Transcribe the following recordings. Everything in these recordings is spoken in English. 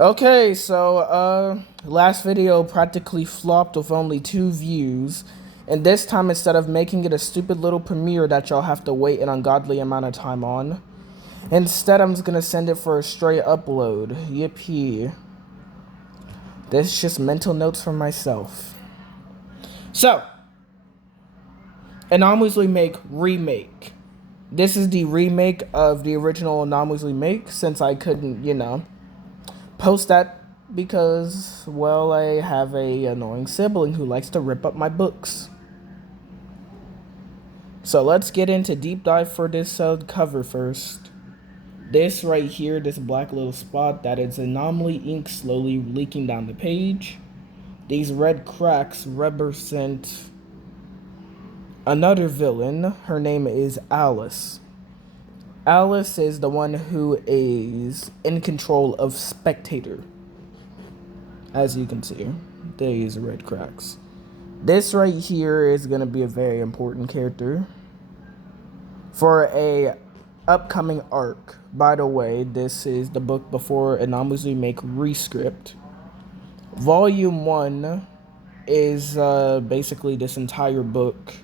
Okay, so last video practically flopped with only 2 views. And this time, instead of making it a stupid little premiere that y'all have to wait an ungodly amount of time on, instead I'm just gonna send it for a straight upload. Yippee. This is just mental notes for myself. So, Anomalies remake. This is the remake of the original Anomalies remake, since I couldn't, post that because, well, I have a annoying sibling who likes to rip up my books. So let's get into deep dive for this cover first. This right here, this black little spot, that is anomaly ink slowly leaking down the page. These red cracks represent another villain. Her name is Alice. Alice is the one who is in control of Spectator. As you can see, these red cracks. This right here is going to be a very important character for a upcoming arc. By the way, this is the book before Anomalies Remake Rescript. Volume 1 is basically this entire book.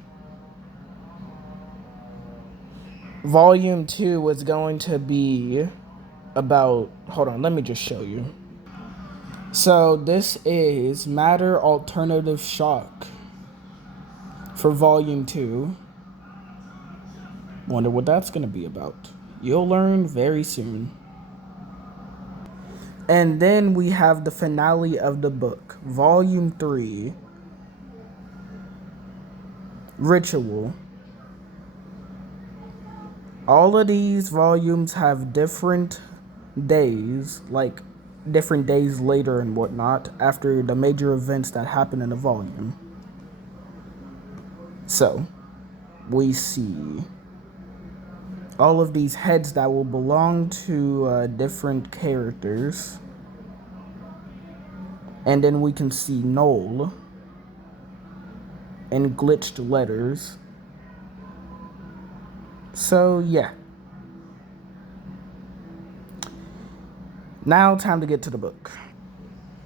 Volume 2 was going to be about... Hold on, let me just show you. So this is Matter Alternative Shock for Volume 2. Wonder what that's going to be about. You'll learn very soon. And then we have the finale of the book, Volume 3, Ritual. All of these volumes have different days, like different days later and whatnot, after the major events that happen in the volume. So, we see all of these heads that will belong to different characters. And then we can see Noel and glitched letters. So, yeah. Now, time to get to the book.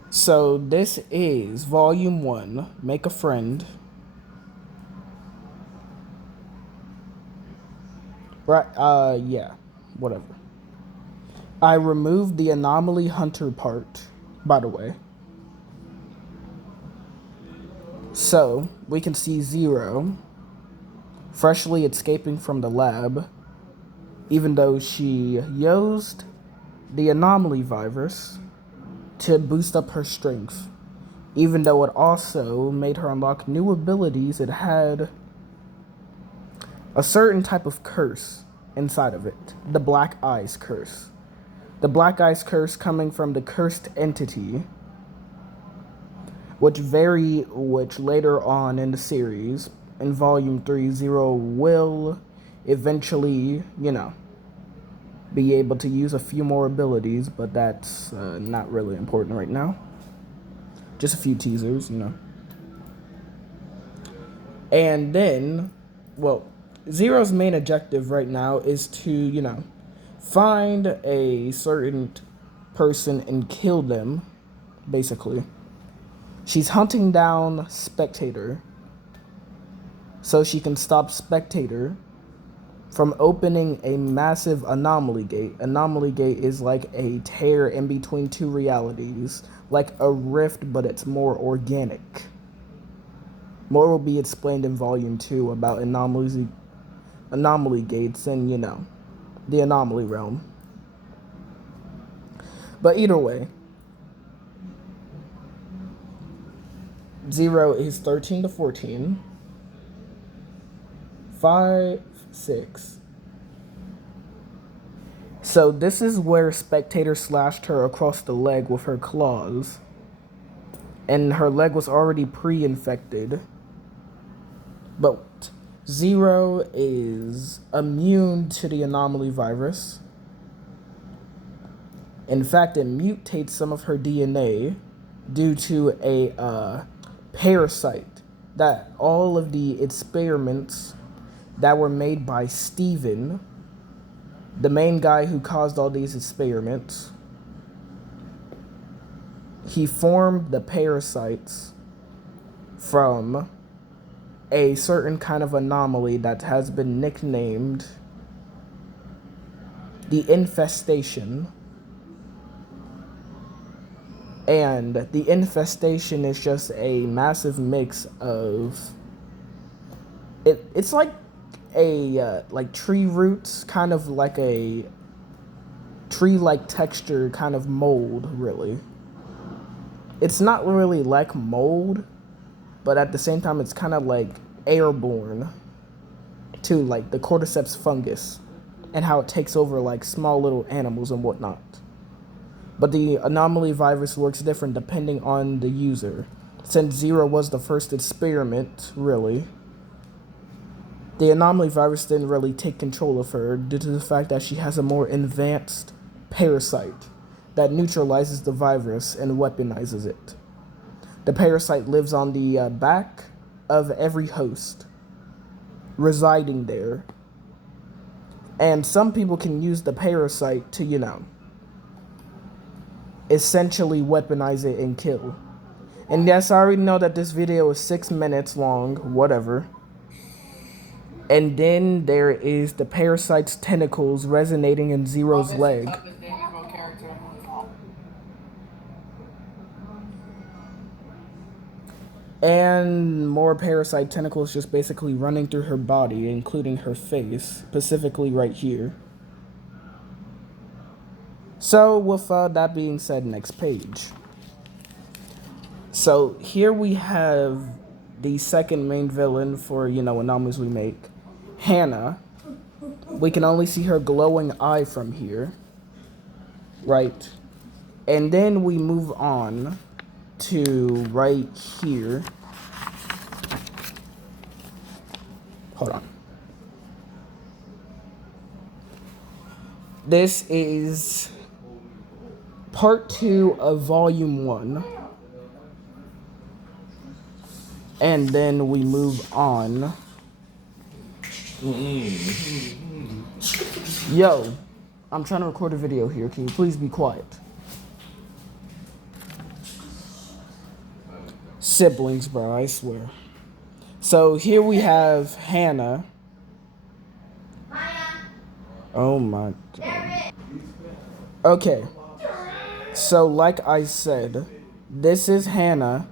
So, this is Volume 1, Make a Friend. Right, yeah, whatever. I removed the Anomaly Hunter part, by the way. So, we can see Zero freshly escaping from the lab, even though she used the Anomaly virus to boost up her strength. Even though it also made her unlock new abilities, it had a certain type of curse inside of it. The Black Eyes curse. The Black Eyes curse coming from the cursed entity, which later on in the series, in Volume 3, Zero will eventually, be able to use a few more abilities, but that's not really important right now. Just a few teasers, And then, well, Zero's main objective right now is to, find a certain person and kill them, basically. She's hunting down Spectator so she can stop Spectator from opening a massive anomaly gate. Anomaly gate is like a tear in between two realities, like a rift, but it's more organic. More will be explained in Volume 2 about anomaly gates and, the anomaly realm. But either way, Zero is 13 to 14. 5, 6. So this is where Spectator slashed her across the leg with her claws. And her leg was already pre-infected. But Zero is immune to the anomaly virus. In fact, it mutates some of her DNA due to a parasite that all of the experiments that were made by Steven, the main guy who caused all these experiments, he formed the parasites from a certain kind of anomaly that has been nicknamed the infestation. And the infestation is just a massive mix of it's like a like tree roots, kind of like a tree-like texture kind of mold, really. It's not really like mold, but at the same time it's kind of like airborne to like the cordyceps fungus and how it takes over like small little animals and whatnot. But the anomaly virus works different depending on the user. Since Zero was the first experiment, really, the anomaly virus didn't really take control of her due to the fact that she has a more advanced parasite that neutralizes the virus and weaponizes it. The parasite lives on the back of every host, residing there. And some people can use the parasite to, essentially weaponize it and kill. And yes, I already know that this video is 6 minutes long, whatever. And then there is the parasite's tentacles resonating in Zero's leg. And more parasite tentacles just basically running through her body, including her face, specifically right here. So with that being said, next page. So here we have the second main villain for, Anomalies we make, Hannah. We can only see her glowing eye from here, right? And then we move on to right here. Hold on. This is part 2 of volume 1. And then we move on. Yo, I'm trying to record a video here. Can you please be quiet? Siblings, bro, I swear. So here we have Hannah. Oh my god. Okay. So like I said, this is Hannah.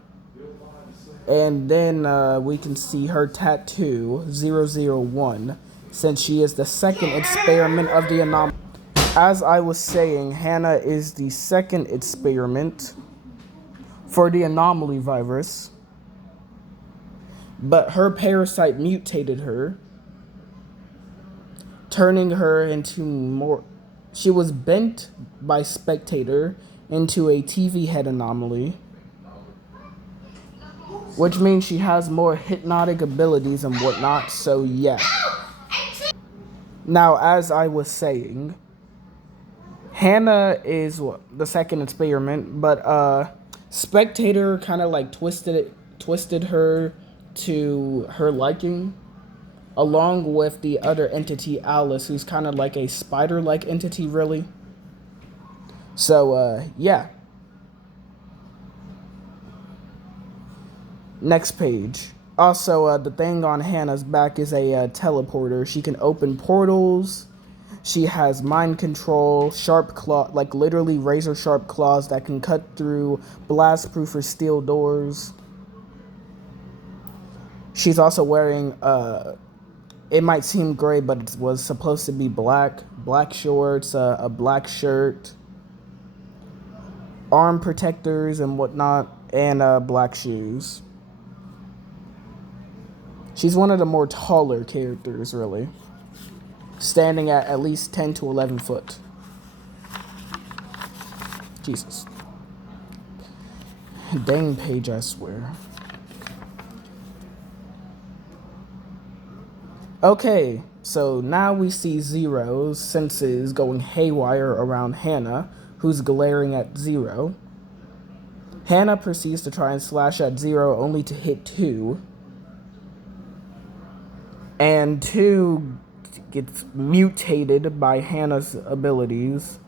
And then we can see her tattoo, 001, since she is the second experiment of the anomaly. As I was saying, Hannah is the second experiment for the anomaly virus. But her parasite mutated her, turning her into more... She was bent by Spectator into a TV head anomaly, which means she has more hypnotic abilities and whatnot, so yeah. Now, as I was saying, Hannah is the second experiment, but Spectator kind of like twisted her to her liking, along with the other entity, Alice, who's kind of like a spider-like entity, really. So, yeah. Next page. Also, the thing on Hannah's back is a teleporter. She can open portals. She has mind control, sharp claw, like literally razor sharp claws that can cut through blast-proof or steel doors. She's also wearing, it might seem gray, but it was supposed to be black shorts, a black shirt, arm protectors and whatnot, and black shoes. She's one of the more taller characters, really, standing at least 10 to 11 foot. Jesus. Dang page, I swear. Okay, so now we see Zero's senses going haywire around Hannah, who's glaring at Zero. Hannah proceeds to try and slash at Zero, only to hit 2. And 2 gets mutated by Hannah's abilities.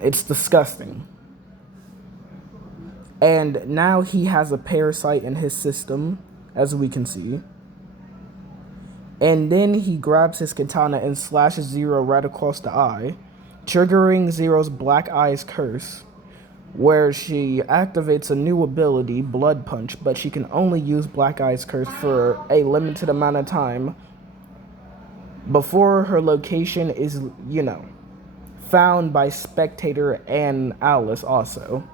It's disgusting. And now he has a parasite in his system, as we can see. And then he grabs his katana and slashes Zero right across the eye, triggering Zero's Black Eyes curse, where she activates a new ability, Blood Punch, but she can only use Black Eyes curse for a limited amount of time before her location is, found by Spectator and Alice also.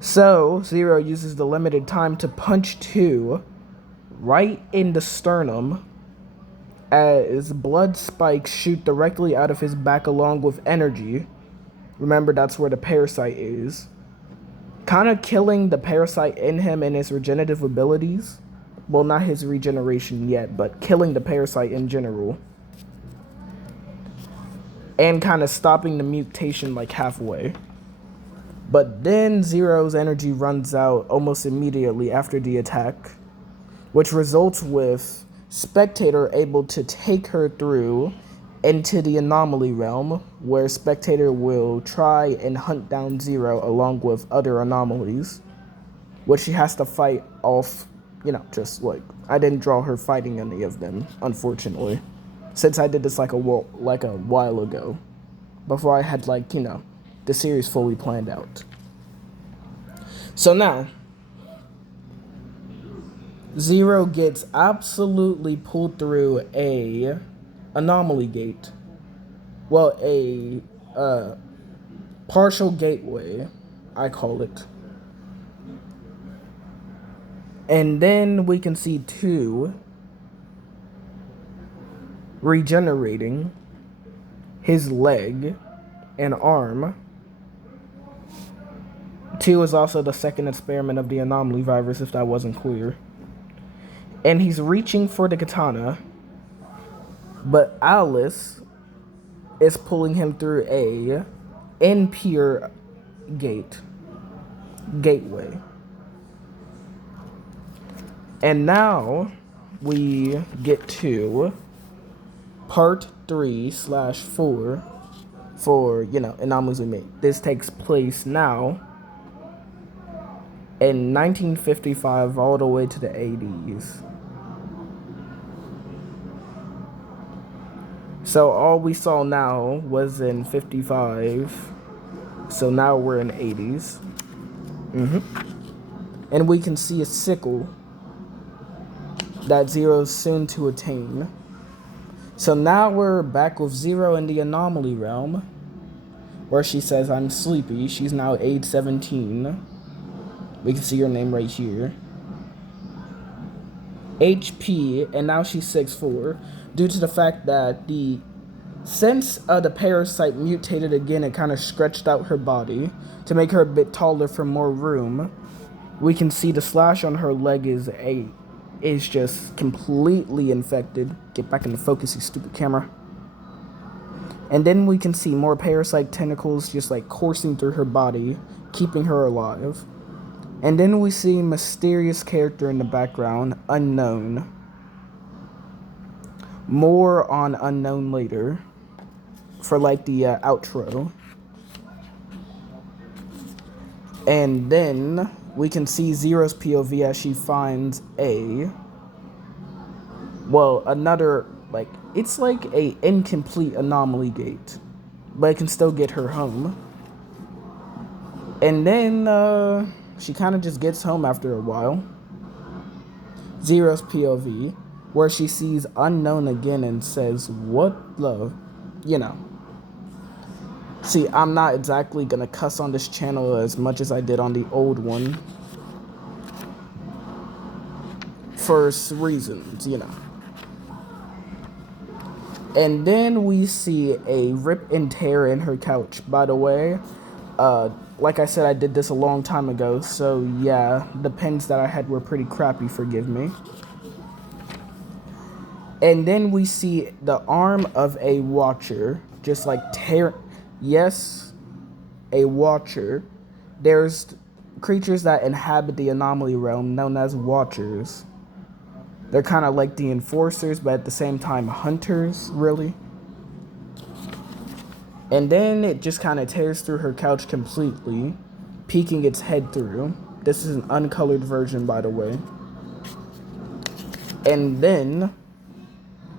So, Zero uses the limited time to punch 2 right in the sternum as blood spikes shoot directly out of his back along with energy. Remember, that's where the parasite is. Kind of killing the parasite in him and his regenerative abilities. Well, not his regeneration yet, but killing the parasite in general. And kind of stopping the mutation like halfway. But then Zero's energy runs out almost immediately after the attack, which results with Spectator able to take her through into the Anomaly realm, where Spectator will try and hunt down Zero along with other anomalies, which she has to fight off, just like, I didn't draw her fighting any of them, unfortunately, since I did this like a while ago, before I had the series fully planned out. So now, Zero gets absolutely pulled through a anomaly gate. Well, a partial gateway, I call it. And then we can see 2 regenerating his leg and arm. 2 is also the second experiment of the anomaly virus, if that wasn't clear. And he's reaching for the katana, but Alice is pulling him through a impure gateway. And now we get to part 3/4 for, Anomalies we made. This takes place now in 1955 all the way to the 80s. So all we saw now was in 55. So now we're in 80s. And we can see a sickle that Zero's soon to attain. So now we're back with Zero in the Anomaly realm, where she says, I'm sleepy. She's now age 17. We can see her name right here. HP, and now she's 6'4", due to the fact that since the parasite mutated again, it kind of stretched out her body to make her a bit taller for more room. We can see the slash on her leg is just completely infected. Get back into focus, you stupid camera. And then we can see more parasite tentacles just coursing through her body, keeping her alive. And then we see a mysterious character in the background, Unknown. More on Unknown later, for the outro. And then we can see Zero's POV as she finds another, it's a incomplete anomaly gate, but it can still get her home. And then, she kind of just gets home after a while. Zero's POV, where she sees Unknown again and says, what the, See, I'm not exactly gonna cuss on this channel as much as I did on the old one. For reasons, And then we see a rip and tear in her couch. By the way, like I said, I did this a long time ago, so yeah, the pens that I had were pretty crappy, forgive me. And then we see the arm of a watcher, just tear. Yes, a watcher. There's creatures that inhabit the anomaly realm known as watchers. They're kind of like the enforcers, but at the same time hunters, really. And then it just kind of tears through her couch completely. peeking its head through. This is an uncolored version, by the way. And then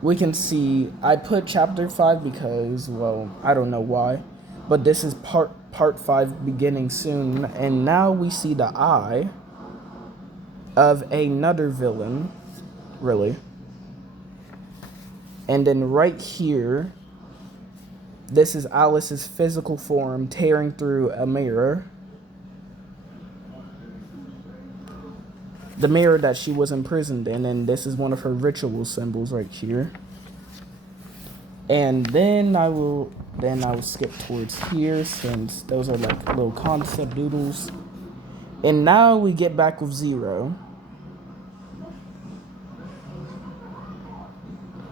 we can see, I put chapter 5 because, well, I don't know why, but this is part 5 beginning soon. And now we see the eye of another villain, really. And then right here, this is Alice's physical form tearing through a mirror. The mirror that she was imprisoned in, and this is one of her ritual symbols right here. And then I will skip towards here, since those are like little concept doodles. And now we get back with Zero.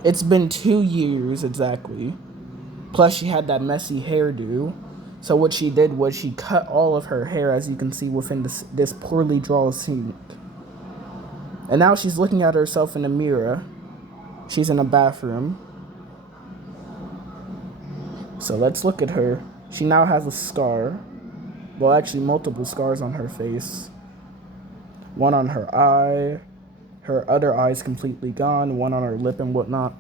It's been 2 years exactly. Plus she had that messy hairdo. So what she did was she cut all of her hair, as you can see within this poorly drawn scene. And now she's looking at herself in a mirror. She's in a bathroom. So let's look at her. She now has a scar. Well, actually multiple scars on her face. One on her eye. Her other eye's completely gone. One on her lip and whatnot.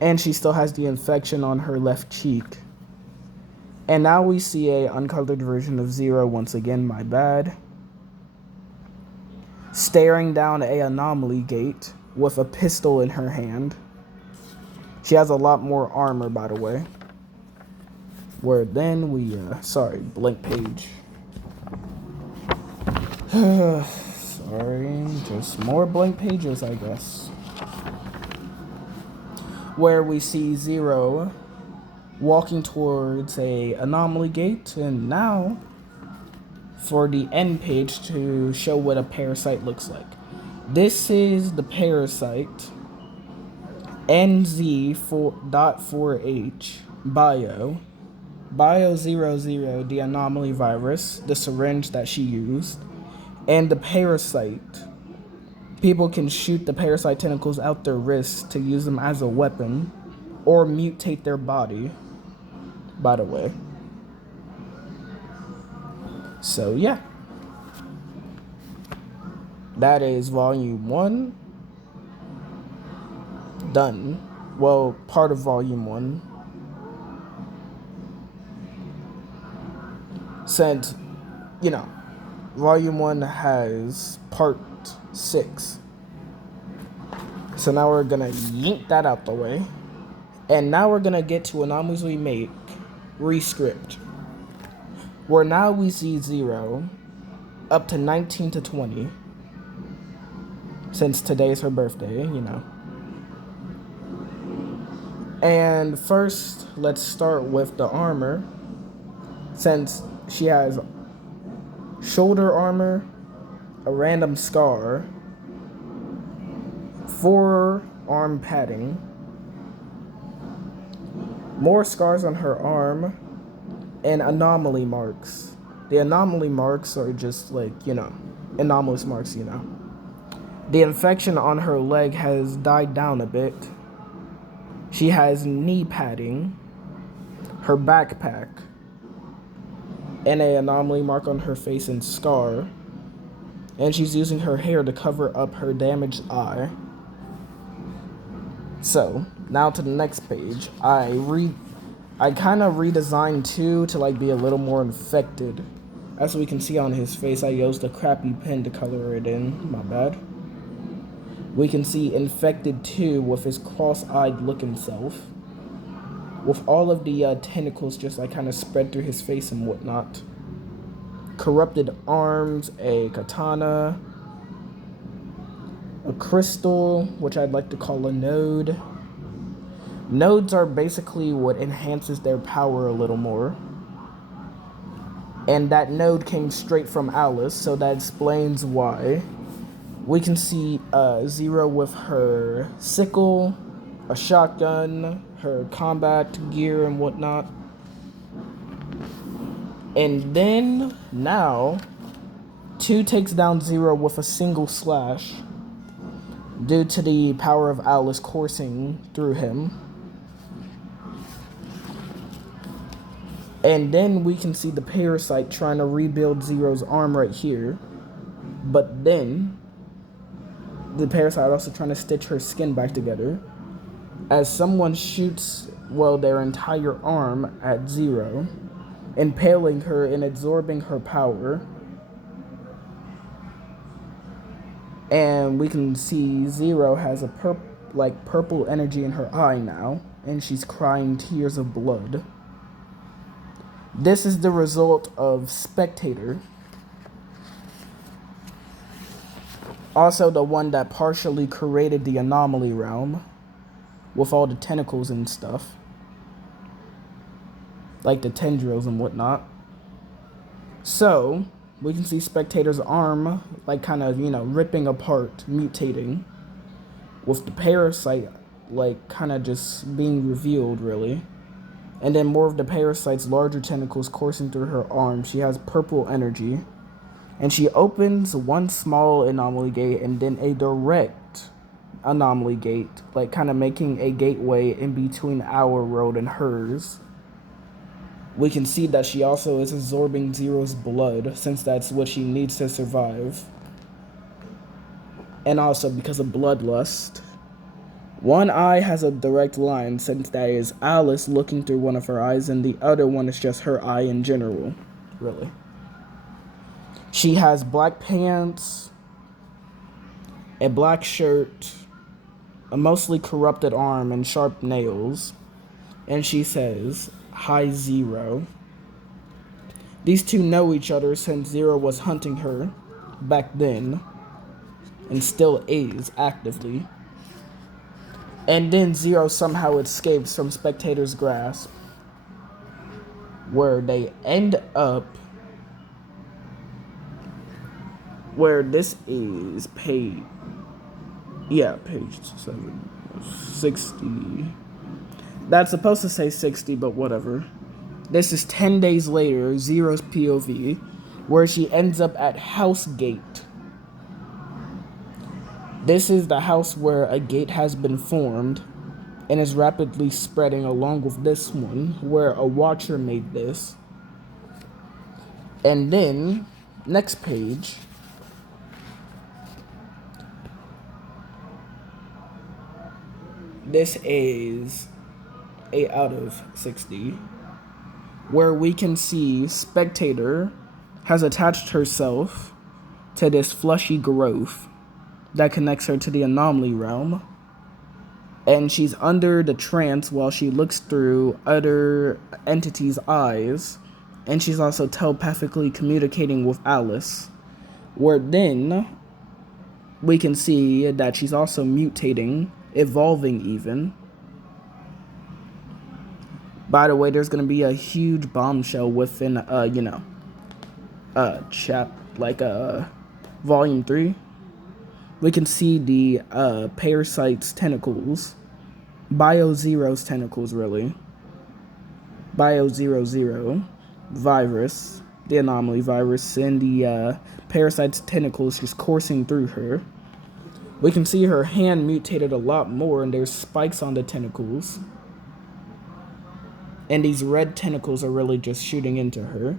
And she still has the infection on her left cheek. And now we see a uncolored version of Zero once again, my bad. Staring down a anomaly gate with a pistol in her hand. She has a lot more armor, by the way. Where then we, blank page. Sorry, just more blank pages, I guess. Where we see Zero walking towards a anomaly gate, and now for the end page to show what a parasite looks like. This is the parasite NZ4.4H Bio 00, the anomaly virus, the syringe that she used, and the parasite. People can shoot the parasite tentacles out their wrists to use them as a weapon or mutate their body, by the way. So yeah, that is volume 1 done. Well, part of volume 1. Since, volume 1 has part 6. So now we're gonna yank that out the way. And now we're gonna get to Anomalies We Make Rescript. Where now we see Zero up to 19 to 20. Since today's her birthday, And first, let's start with the armor. Since she has shoulder armor, a random scar, 4 arm padding, more scars on her arm, and anomaly marks. The anomaly marks are just like, anomalous marks, The infection on her leg has died down a bit. She has knee padding, her backpack, and an anomaly mark on her face and scar. And she's using her hair to cover up her damaged eye. So, now to the next page. I kind of redesigned 2 to be a little more infected. As we can see on his face, I used a crappy pen to color it in. My bad. We can see infected 2 with his cross-eyed looking self. With all of the tentacles just kind of spread through his face and whatnot. Corrupted arms, a katana, a crystal, which I'd like to call a node. Nodes are basically what enhances their power a little more. And that node came straight from Alice, so that explains why. We can see Zero with her sickle, a shotgun, her combat gear and whatnot. And then, now, 2 takes down Zero with a single slash due to the power of Alice coursing through him. And then we can see the parasite trying to rebuild Zero's arm right here. But then the parasite also trying to stitch her skin back together as someone shoots, well, their entire arm at Zero, impaling her and absorbing her power. And we can see Zero has a purple energy in her eye now, and she's crying tears of blood. This is the result of Spectator, also the one that partially created the Anomaly realm with all the tentacles and stuff, like the tendrils and whatnot. So we can see Spectator's arm like kind of, ripping apart, mutating, with the parasite like kind of just being revealed, really. And then more of the parasite's larger tentacles coursing through her arm. She has purple energy. And she opens one small anomaly gate and then a direct anomaly gate, like kind of making a gateway in between our world and hers. We can see that she also is absorbing Zero's blood, since that's what she needs to survive. And also because of bloodlust. One eye has a direct line, since that is Alice looking through one of her eyes, and the other one is just her eye in general, really. She has black pants, a black shirt, a mostly corrupted arm, and sharp nails. And she says, "Hi, Zero." These two know each other since Zero was hunting her back then, and still is actively. And then Zero somehow escapes from Spectator's grasp, where they end up, where this is page 60. That's supposed to say 60, but whatever. This is 10 days later, Zero's POV, where she ends up at House Gate. This is the house where a gate has been formed and is rapidly spreading, along with this one, where a watcher made this. And then, next page, this is 8 out of 60, where we can see Spectator has attached herself to this fleshy growth that connects her to the Anomaly realm. And she's under the trance while she looks through other entities' eyes. And she's also telepathically communicating with Alice. Where then we can see that she's also mutating, evolving even. By the way, there's going to be a huge bombshell within, volume 3. We can see the parasite's tentacles. Bio-Zero's tentacles, really. Bio-00 virus, the anomaly virus, and the parasite's tentacles just coursing through her. We can see her hand mutated a lot more, and there's spikes on the tentacles. And these red tentacles are really just shooting into her.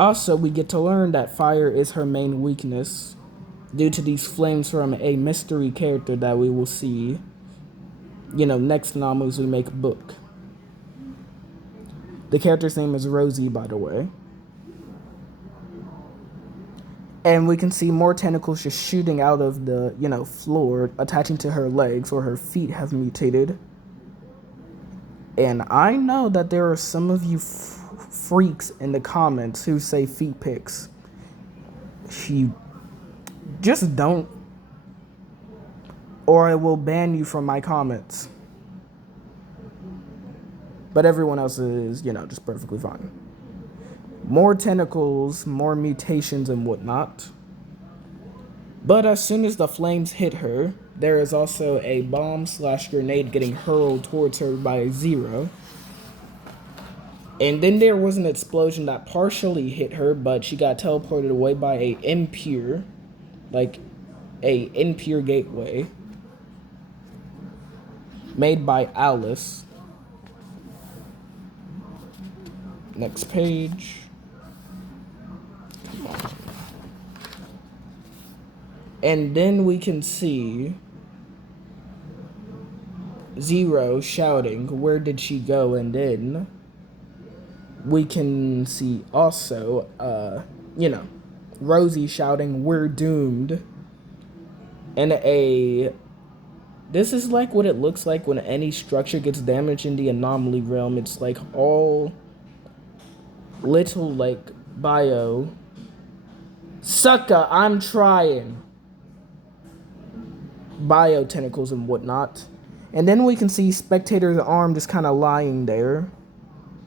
Also, we get to learn that fire is her main weakness, due to these flames from a mystery character that we will see, next Anomalies We Make book. The character's name is Rosie, by the way. And we can see more tentacles just shooting out of the, floor, attaching to her legs, or her feet have mutated. And I know that there are some of you freaks in the comments who say feet pics. Just don't, or I will ban you from my comments. But everyone else is, just perfectly fine. More tentacles, more mutations and whatnot. But as soon as the flames hit her, there is also a bomb/grenade getting hurled towards her by Zero. And then there was an explosion that partially hit her, but she got teleported away by a impure gateway made by Alice. Next page. And then we can see Zero shouting, "Where did she go?" And then we can see also, Rosie shouting, "We're doomed." And this is like what it looks like when any structure gets damaged in the anomaly realm. It's like all little like bio. Sucka, I'm trying. Bio tentacles and whatnot. And then we can see Spectator's arm just kind of lying there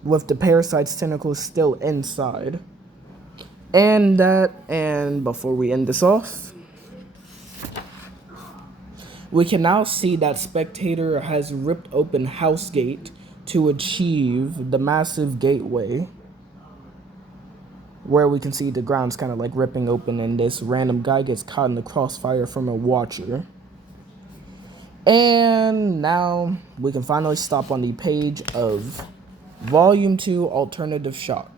with the parasite's tentacles still inside. And before we end this off, we can now see that Spectator has ripped open House Gate to achieve the massive gateway, where we can see the ground's kind of like ripping open and this random guy gets caught in the crossfire from a watcher. And now we can finally stop on the page of Volume 2 Alternative Shock.